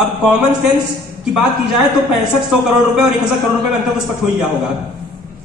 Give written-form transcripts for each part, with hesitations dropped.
अब common sense की बात की जाए तो 6500 करोड़ रुपए और 1000 करोड़ रुपए में अंतर तो स्पष्ट हो ही गया होगा।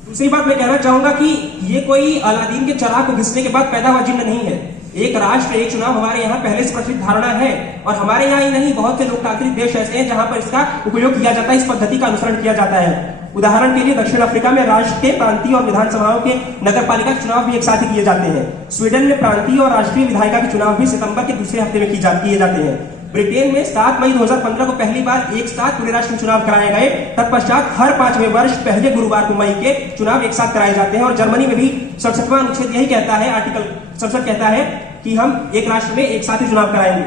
दूसरी बात मैं कहना चाहूंगा कि ये कोई अलादीन के चिराग को घिसने के बाद पैदा हुआ जिन्न नहीं है। एक राष्ट्र एक चुनाव हमारे यहाँ पहले से प्रचलित धारणा है, और हमारे यहाँ ही नहीं बहुत से लोकतांत्रिक देश ऐसे हैं जहां पर इसका उपयोग किया जाता है, इस पद्धति का अनुसरण किया जाता है। उदाहरण के लिए दक्षिण अफ्रीका में राष्ट्र के, प्रांतीय और विधानसभाओं के नगरपालिका के चुनाव भी एक साथ ही किए जाते हैं। स्वीडन में प्रांतीय और राष्ट्रीय विधायिका के चुनाव भी सितंबर के दूसरे हफ्ते में किए जाते हैं। ब्रिटेन में 7 मई 2015 को पहली बार एक साथ पूरे राष्ट्र में चुनाव कराए गए। तत्पश्चात हर 5वें वर्ष पहले गुरुवार को मई के चुनाव एक साथ कराए जाते हैं। और जर्मनी में भी 67वां अनुच्छेद यही कहता है, आर्टिकल 67 कहता है कि हम एक राष्ट्र में एक साथ ही चुनाव कराएंगे।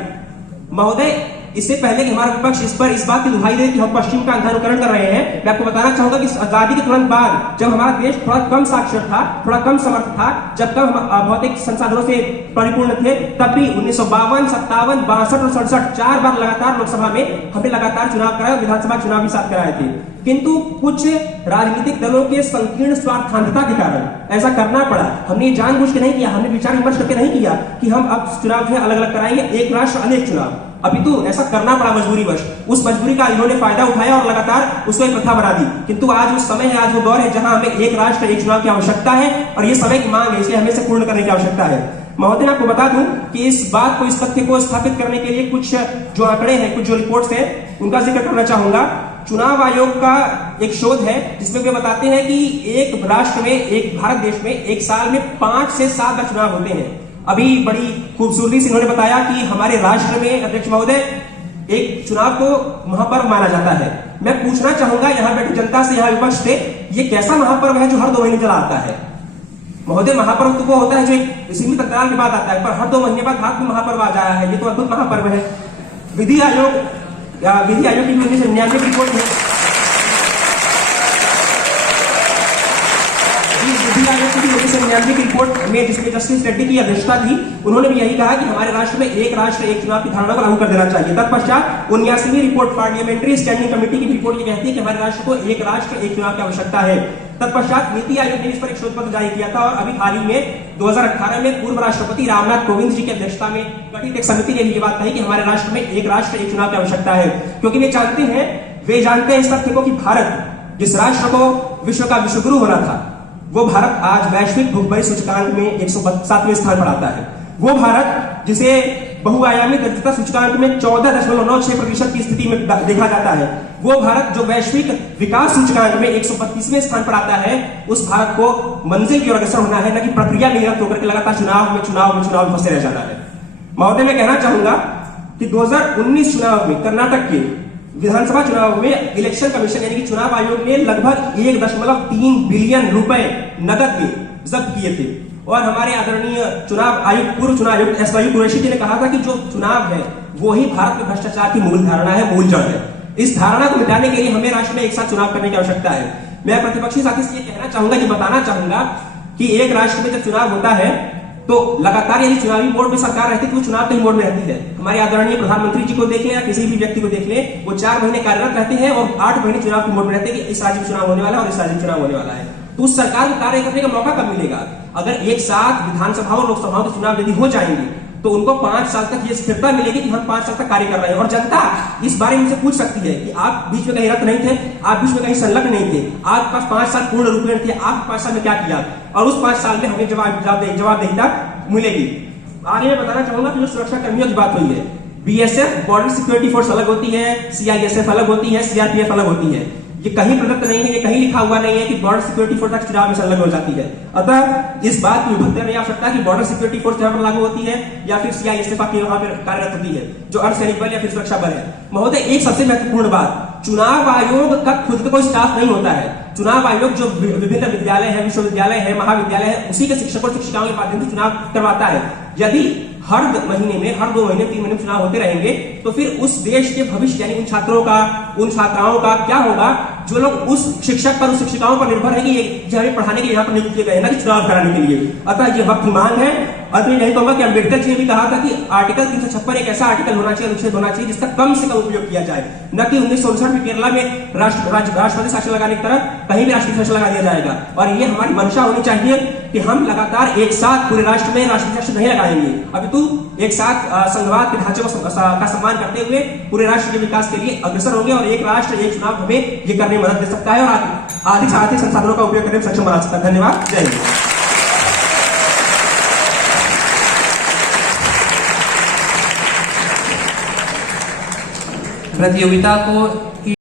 महोदय, इससे पहले कि हमारा विपक्ष इस बात की दुहाई दे कि हम पश्चिम का अंधानुकरण कर रहे हैं, मैं आपको बताना चाहूंगा कि आजादी के तुरंत बाद जब हमारा देश थोड़ा कम साक्षर था, थोड़ा कम समर्थ था, जब तक हम भौतिक संसाधनों से परिपूर्ण थे, तब भी 1952, 57, 62 और 67 4 बार लगातार लोकसभा में हमने लगातार चुनाव कराए, विधानसभा चुनाव भी साथ कराए थे। किंतु कुछ राजनीतिक दलों के संकीर्ण स्वार्थांधता के कारण ऐसा करना पड़ा। हमने जानबूझ के नहीं किया, हमने विचार विमर्श करके नहीं किया कि हम अब चुनाव जो है अलग अलग कराएंगे, एक राष्ट्र अनेक चुनाव। अपितु ऐसा करना पड़ा मजबूरीवश। उस मजबूरी का इन्होंने फायदा उठाया और लगातार उसको एक प्रथा बना दी। किंतु आज वो समय है, आज वो दौर है जहां हमें एक राष्ट्र एक चुनाव की आवश्यकता है, और ये समय की मांग है, इसलिए हमें इसे पूर्ण करने की आवश्यकता है। महोदय, आपको बता दूं कि इस बात को, इस तथ्य को स्थापित करने के लिए कुछ जो आंकड़े हैं, कुछ जो रिपोर्ट्स हैं, उनका जिक्र करना चाहूंगा। चुनाव आयोग का एक शोध है जिसमें वे बताते हैं कि एक राष्ट्र में, एक भारत देश में एक साल में 5 से 7 बार चुनाव होते हैं। अभी बड़ी खूबसूरती से इन्होंने बताया कि हमारे राष्ट्र में, अध्यक्ष महोदय, एक चुनाव को महापर्व माना जाता है। मैं पूछना चाहूंगा यहाँ बैठी जनता से, यहाँ विपक्ष से, ये कैसा महापर्व है जो हर 2 महीने चला आता है? महोदय, महापर्व तो वो होता है जो एक सीमित अंतराल के बाद आता है, पर हर 2 महीने बाद भारत में महापर्व आ जाया है। ये तो अद्भुत महापर्व है। विधि आयोग की 1999 की रिपोर्ट है, विधि आयोग की 1999 की रिपोर्ट में, जिसमें जस्टिस रेड्डी की अध्यक्षता थी, उन्होंने भी यही कहा कि हमारे राष्ट्र में एक राष्ट्र एक चुनाव की धारणा को लागू कर देना चाहिए। तत्पश्चात 79वीं रिपोर्ट पार्लियामेंट्री स्टैंडिंग कमेटी की रिपोर्ट ये कहती है कि हमारे राष्ट्र को एक राष्ट्र एक चुनाव की आवश्यकता है। तत्पश्चात नीति आयोग ने इस पर एक शोध पत्र जारी किया था, और अभी हाल ही में 2018 में पूर्व राष्ट्रपति रामनाथ कोविंद जी की अध्यक्षता में गठित एक समिति ने भी ये बात कही कि हमारे राष्ट्र में एक राष्ट्र एक चुनाव की आवश्यकता है। क्योंकि वे जानते हैं इस तथ्य को कि भारत, जिस राष्ट्र को विश्व का विश्वगुरु होना था, वो भारत आज वैश्विक भुखमरी सूचकांक में 107वें स्थान पर आता है। वो भारत जिसे बहुआयामी दरिद्रता सूचकांक में 14.96% की स्थिति में देखा जाता है, वो भारत जो वैश्विक विकास सूचकांक में 132वें स्थान पर आता है, उस भारत को मंजिल की ओर अग्रसर होना है, न कि प्रक्रिया में निरत होकर के लगातार चुनाव में फंसे रह जाना है। महोदय, मैं कहना चाहूंगा कि 2019 चुनाव में, कर्नाटक के विधानसभा चुनाव में, इलेक्शन कमीशन यानी कि चुनाव आयोग ने लगभग 1.3 बिलियन रुपए नकद में जब्त किए थे। और हमारे आदरणीय चुनाव आयुक्त, पूर्व चुनाव आयुक्त एस.वाई. कुरैशी जी ने कहा था कि जो चुनाव है वो ही भारत में भ्रष्टाचार की मूल धारणा है, मूल जड़ है। इस धारणा को मिटाने के लिए हमें राष्ट्र में एक साथ चुनाव करने की आवश्यकता है। मैं प्रतिपक्षी साथी से ये कहना चाहूंगा, कि बताना चाहूंगा कि एक राष्ट्र में जब चुनाव होता है तो लगातार यदि चुनावी मोड में सरकार रहती है तो वो चुनाव के मोड में रहती है। हमारे आदरणीय प्रधानमंत्री जी को देख लें या किसी भी व्यक्ति को देख लें, वो 4 महीने कार्यरत रहते हैं और 8 महीने चुनाव के मोड में रहते हैं कि इस राज्य में चुनाव होने वाला है और इस राज्य में चुनाव होने वाला है। तो उस सरकार को कार्य करने का मौका कब मिलेगा? अगर एक साथ विधानसभाओं और लोकसभाओं के चुनाव यदि हो जाएंगे तो उनको 5 साल तक ये स्थिरता मिलेगी कि हम 5 साल तक कार्य कर रहे हैं। और जनता इस बारे में उनसे पूछ सकती है कि आप बीच में कहीं रत नहीं थे, आप बीच में कहीं संलग्न नहीं थे, आपके पास 5 साल पूर्ण रूप में थे, आप 5 साल में क्या किया? और उस 5 साल में हमें जवाबदेहिता मिलेगी। आगे मैं बताना चाहूंगा कि जो सुरक्षा कर्मियों की बात हुई है, बीएसएफ बॉर्डर सिक्योरिटी फोर्स अलग होती है, सीआईएसएफ अलग होती है, सीआरपीएफ अलग होती है। ये कहीं प्रदत्त नहीं है, ये कहीं लिखा हुआ नहीं है कि बॉर्डर सिक्योरिटी फोर्स तक चुनाव में संलग्न हो जाती है। अतः इस बात की विभक्ति नहीं आ सकता कि बॉर्डर सिक्योरिटी फोर्स जहां पर लागू होती है या फिर सीआईएसएफ की वहां पर कार्यरत होती है, जो अर्धसैनिक बल या फिर सुरक्षा बल है। महोदय, एक सबसे महत्वपूर्ण बात, चुनाव आयोग का खुद का कोई स्टाफ नहीं होता है। चुनाव आयोग जो विभिन्न विद्यालय है, विश्वविद्यालय है, महाविद्यालय है, उसी के शिक्षकों और शिक्षिकाओं के माध्यम से चुनाव करवाता है। यदि हर महीने में, हर 2 महीने 3 महीने चुनाव होते रहेंगे तो फिर उस देश के भविष्य यानी उन छात्रों का, उन छात्राओं का क्या होगा जो लोग उस शिक्षक पर, उस शिक्षिकाओं पर निर्भर है कि ये हमें पढ़ाने के लिए यहाँ पर नियुक्त किए गए हैं, ना कि चुनाव कराने के लिए। अतः ये वक्त की मांग है अंत में यही कहूंगा कि अम्बेडकर जी ने भी कहा था कि आर्टिकल 356 एक ऐसा आर्टिकल होना चाहिए, अनुच्छेद होना चाहिए जिसका कम से कम उपयोग किया जाए, न कि 1959 में केरला में राष्ट्रपति शासन लगाने की तरह कहीं भी राष्ट्रपति शासन लगा दिया जाएगा। और ये हमारी मंशा होनी चाहिए कि हम लगातार एक साथ पूरे राष्ट्र में राष्ट्रपति शासन नहीं लगाएंगे, अपितु एक साथ संघवाद के ढांचे का सम्मान करते हुए पूरे राष्ट्र के विकास के लिए अग्रसर होंगे। और एक राष्ट्र एक चुनाव हमें ये करने में मदद दे सकता है और आर्थिक संसाधनों का उपयोग करने में सक्षम बना सकता है। धन्यवाद। जय हिंद। प्रतियोगिता को